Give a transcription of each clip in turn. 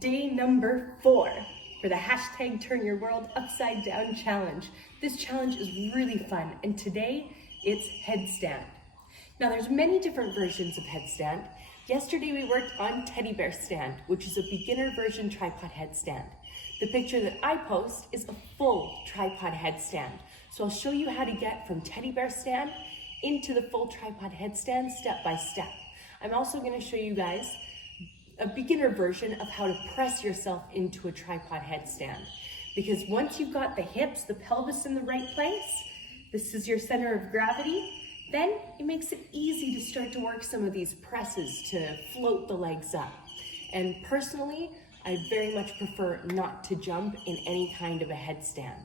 Day number 4 for the hashtag Turn Your World Upside Down challenge. This challenge is really fun, and today it's headstand. Now there's many different versions of headstand. Yesterday we worked on teddy bear stand, which is a beginner version tripod headstand. The picture that I post is a full tripod headstand. So I'll show you how to get from teddy bear stand into the full tripod headstand step by step. I'm also going to show you guys a beginner version of how to press yourself into a tripod headstand. Because once you've got the hips, the pelvis in the right place, this is your center of gravity, then it makes it easy to start to work some of these presses to float the legs up. And personally, I very much prefer not to jump in any kind of a headstand.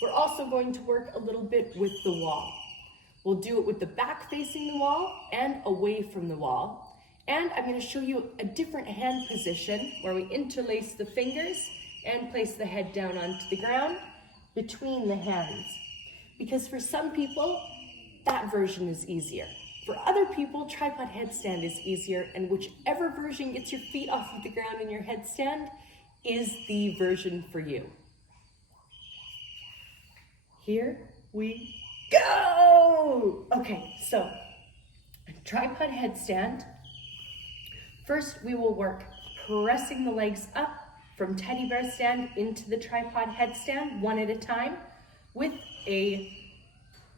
We're also going to work a little bit with the wall. We'll do it with the back facing the wall and away from the wall. And I'm going to show you a different hand position where we interlace the fingers and place the head down onto the ground between the hands. Because for some people, that version is easier. For other people, tripod headstand is easier, and whichever version gets your feet off of the ground in your headstand is the version for you. Here we go! Okay, so tripod headstand. First, we will work pressing the legs up from teddy bear stand into the tripod headstand, one at a time, with a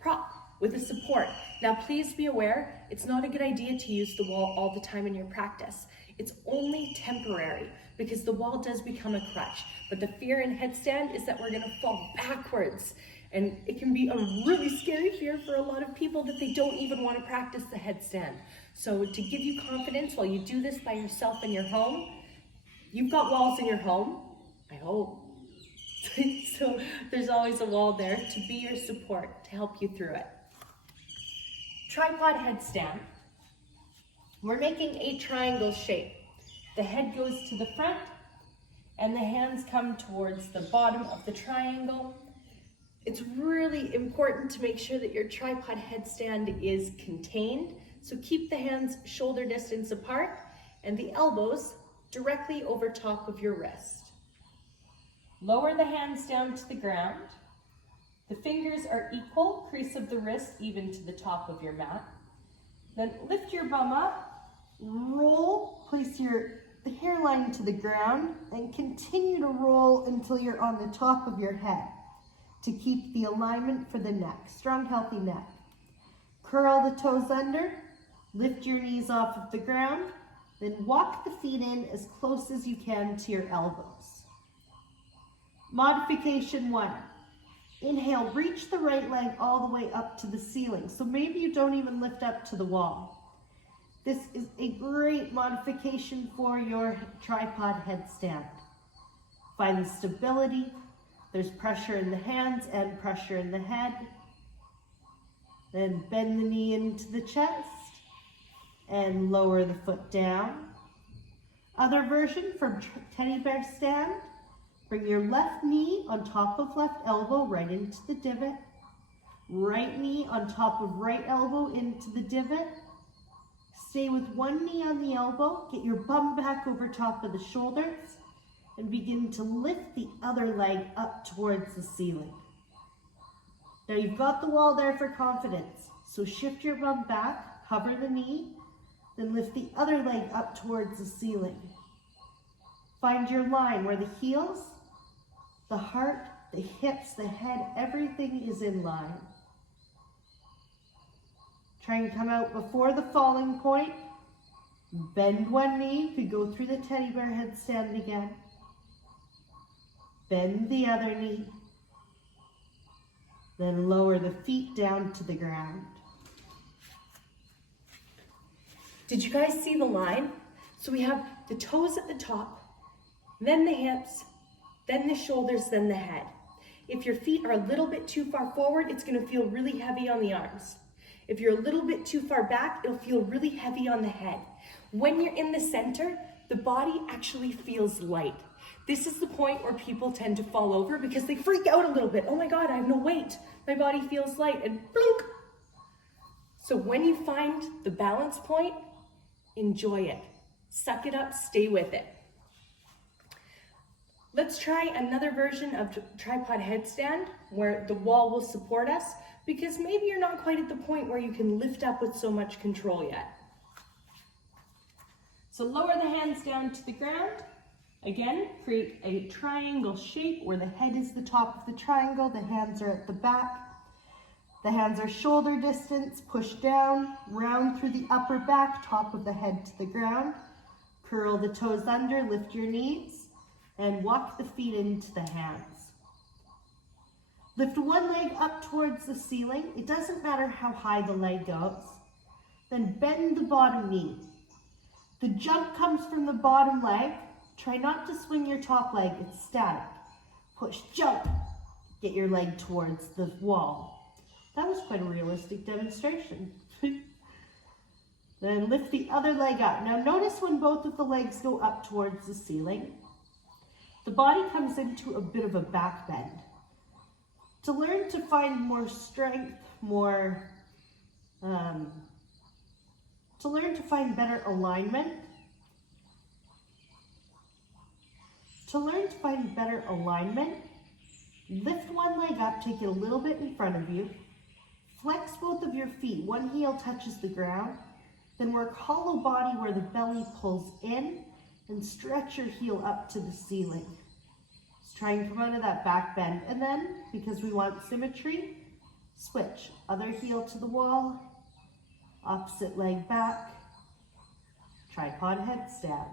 prop, with a support. Now, please be aware, it's not a good idea to use the wall all the time in your practice. It's only temporary, because the wall does become a crutch. But the fear in headstand is that we're gonna fall backwards. And it can be a really scary fear for a lot of people that they don't even want to practice the headstand. So to give you confidence while you do this by yourself in your home, you've got walls in your home, I hope. So there's always a wall there to be your support, to help you through it. Tripod headstand. We're making a triangle shape. The head goes to the front and the hands come towards the bottom of the triangle. It's really important to make sure that your tripod headstand is contained. So keep the hands shoulder distance apart and the elbows directly over top of your wrist. Lower the hands down to the ground. The fingers are equal, crease of the wrist even to the top of your mat. Then lift your bum up, roll, place the hairline to the ground, and continue to roll until you're on the top of your head, to keep the alignment for the neck, strong, healthy neck. Curl the toes under, lift your knees off of the ground, then walk the feet in as close as you can to your elbows. Modification 1. Inhale, reach the right leg all the way up to the ceiling. So maybe you don't even lift up to the wall. This is a great modification for your tripod headstand. Find the stability. There's pressure in the hands and pressure in the head. Then bend the knee into the chest and lower the foot down. Other version from teddy bear stand. Bring your left knee on top of left elbow right into the divot. Right knee on top of right elbow into the divot. Stay with one knee on the elbow. Get your bum back over top of the shoulders. And begin to lift the other leg up towards the ceiling. Now you've got the wall there for confidence, so shift your bum back, hover the knee, then lift the other leg up towards the ceiling. Find your line where the heels, the heart, the hips, the head, everything is in line. Try and come out before the falling point. Bend one knee, you could go through the teddy bear headstand again. Bend the other knee. Then lower the feet down to the ground. Did you guys see the line? So we have the toes at the top, then the hips, then the shoulders, then the head. If your feet are a little bit too far forward, it's going to feel really heavy on the arms. If you're a little bit too far back, it'll feel really heavy on the head. When you're in the center, the body actually feels light. This is the point where people tend to fall over because they freak out a little bit. Oh my God, I have no weight. My body feels light, and blunk. So when you find the balance point, enjoy it. Suck it up, stay with it. Let's try another version of tripod headstand where the wall will support us, because maybe you're not quite at the point where you can lift up with so much control yet. So lower the hands down to the ground. Again, create a triangle shape where the head is the top of the triangle, the hands are at the back. The hands are shoulder distance, push down, round through the upper back, top of the head to the ground. Curl the toes under, lift your knees, and walk the feet into the hands. Lift one leg up towards the ceiling. It doesn't matter how high the leg goes. Then bend the bottom knee. The jump comes from the bottom leg. Try not to swing your top leg, it's static. Push, jump, get your leg towards the wall. That was quite a realistic demonstration. Then lift the other leg up. Now notice when both of the legs go up towards the ceiling, the body comes into a bit of a back bend. To learn to find more strength, to learn to find better alignment, lift one leg up, take it a little bit in front of you, flex both of your feet, one heel touches the ground, then work hollow body where the belly pulls in, and stretch your heel up to the ceiling. Just try and come out of that back bend, and then, because we want symmetry, switch. Other heel to the wall, opposite leg back, tripod headstand.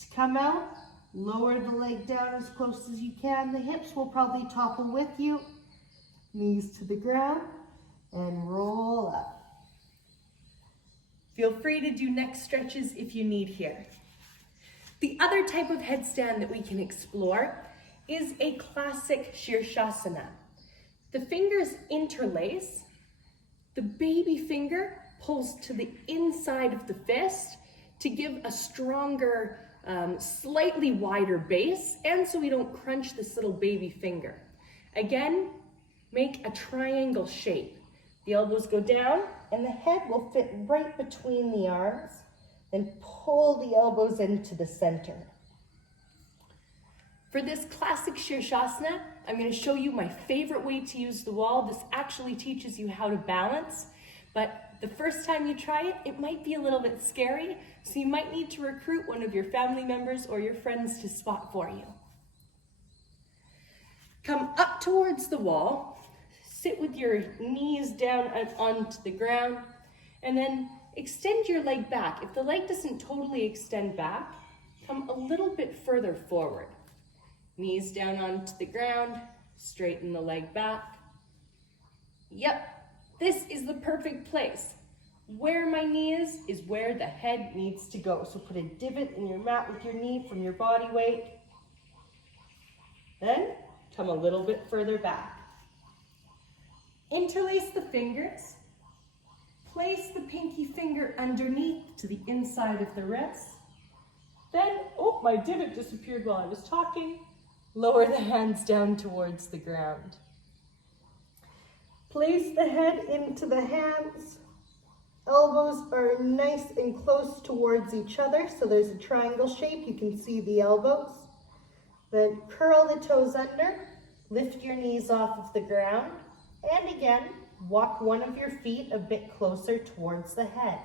To come out, lower the leg down as close as you can. The hips will probably topple with you. Knees to the ground and roll up. Feel free to do neck stretches if you need here. The other type of headstand that we can explore is a classic sirsasana. The fingers interlace. The baby finger pulls to the inside of the fist to give a stronger, slightly wider base, and so we don't crunch this little baby finger. Again, make a triangle shape. The elbows go down and the head will fit right between the arms. Then pull the elbows into the center. For this classic sirsasana, I'm going to show you my favorite way to use the wall. This actually teaches you how to balance, but the first time you try it, it might be a little bit scary, so you might need to recruit one of your family members or your friends to spot for you. Come up towards the wall, sit with your knees down onto the ground, and then extend your leg back. If the leg doesn't totally extend back, come a little bit further forward. Knees down onto the ground, straighten the leg back. Yep, this is the perfect place. Where my knee is where the head needs to go. So put a divot in your mat with your knee from your body weight. Then come a little bit further back. Interlace the fingers. Place the pinky finger underneath to the inside of the wrist. Then, oh, my divot disappeared while I was talking. Lower the hands down towards the ground. Place the head into the hands. Elbows are nice and close towards each other, so there's a triangle shape. You can see the elbows. Then curl the toes under. Lift your knees off of the ground. And again, walk one of your feet a bit closer towards the head.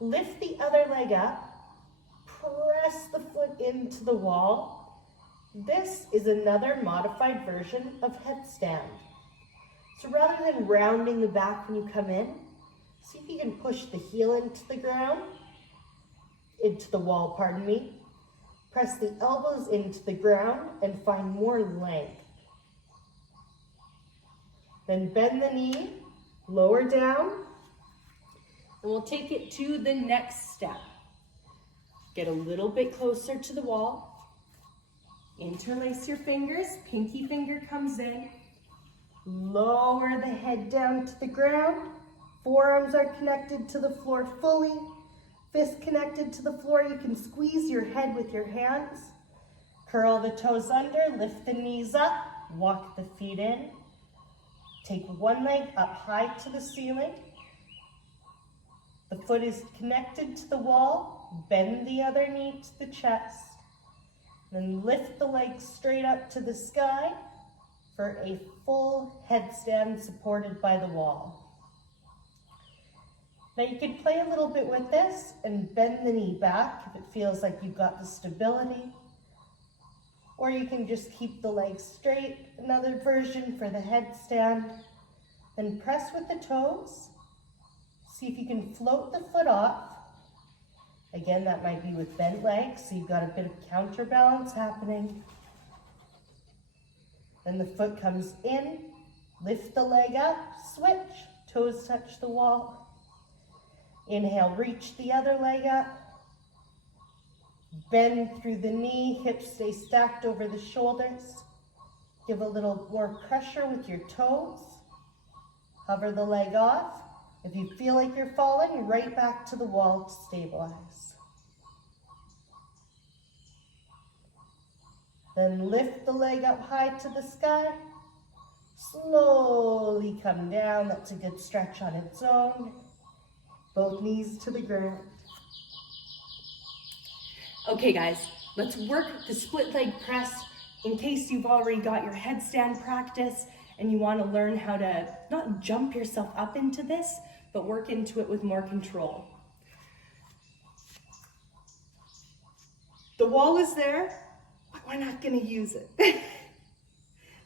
Lift the other leg up. Press the foot into the wall. This is another modified version of headstand. So rather than rounding the back when you come in, see if you can push the heel into the ground, into the wall, pardon me. Press the elbows into the ground and find more length. Then bend the knee, lower down, and we'll take it to the next step. Get a little bit closer to the wall. Interlace your fingers, pinky finger comes in. Lower the head down to the ground. Forearms are connected to the floor fully. Fists connected to the floor. You can squeeze your head with your hands. Curl the toes under, lift the knees up, walk the feet in. Take one leg up high to the ceiling. The foot is connected to the wall. Bend the other knee to the chest. Then lift the legs straight up to the sky for a full headstand supported by the wall. Now you can play a little bit with this and bend the knee back if it feels like you've got the stability. Or you can just keep the legs straight. Another version for the headstand. Then press with the toes. See if you can float the foot off. Again, that might be with bent legs, so you've got a bit of counterbalance happening. Then the foot comes in, lift the leg up, switch, toes touch the wall. Inhale, reach the other leg up. Bend through the knee, hips stay stacked over the shoulders. Give a little more pressure with your toes. Hover the leg off. If you feel like you're falling, right back to the wall to stabilize. Then lift the leg up high to the sky. Slowly come down. That's a good stretch on its own. Both knees to the ground. Okay guys, let's work the split leg press in case you've already got your headstand practice and you want to learn how to not jump yourself up into this, but work into it with more control. The wall is there, but we're not going to use it.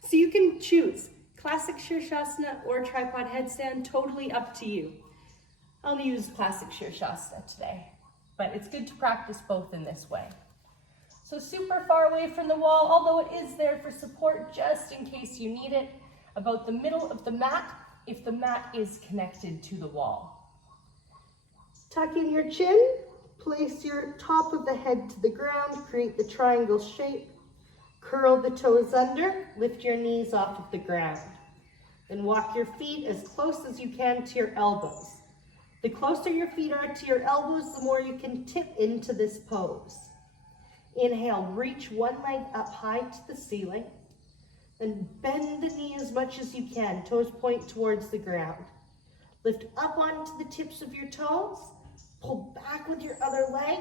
So you can choose classic sirsasana or tripod headstand, totally up to you. I'll use classic sirsasana today, but it's good to practice both in this way. So super far away from the wall, although it is there for support just in case you need it, about the middle of the mat if the mat is connected to the wall. Tuck in your chin, place your top of the head to the ground, create the triangle shape, curl the toes under, lift your knees off of the ground. Then walk your feet as close as you can to your elbows. The closer your feet are to your elbows, the more you can tip into this pose. Inhale, reach one leg up high to the ceiling. Then bend the knee as much as you can, toes point towards the ground. Lift up onto the tips of your toes, pull back with your other leg,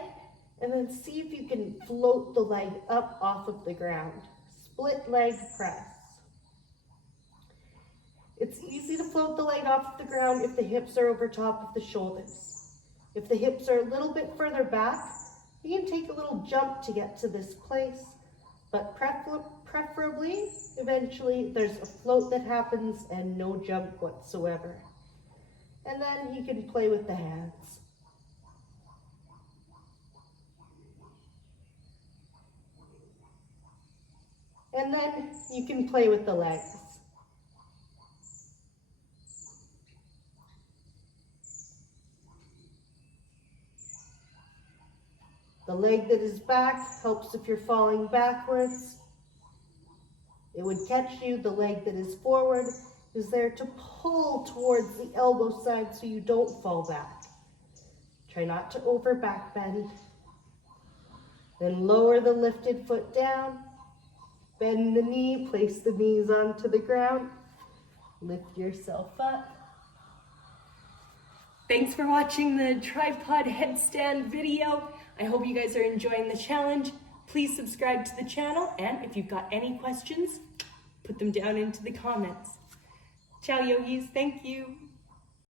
and then see if you can float the leg up off of the ground. Split leg press. It's easy to float the leg off the ground if the hips are over top of the shoulders. If the hips are a little bit further back, you can take a little jump to get to this place, but preferably, eventually, there's a float that happens and no jump whatsoever. And then you can play with the hands. And then you can play with the legs. The leg that is back helps if you're falling backwards. It would catch you. The leg that is forward is there to pull towards the elbow side so you don't fall back. Try not to over back bend. Then lower the lifted foot down. Bend the knee, place the knees onto the ground. Lift yourself up. Thanks for watching the tripod headstand video. I hope you guys are enjoying the challenge. Please subscribe to the channel, and if you've got any questions, put them down into the comments. Ciao, yogis. Thank you.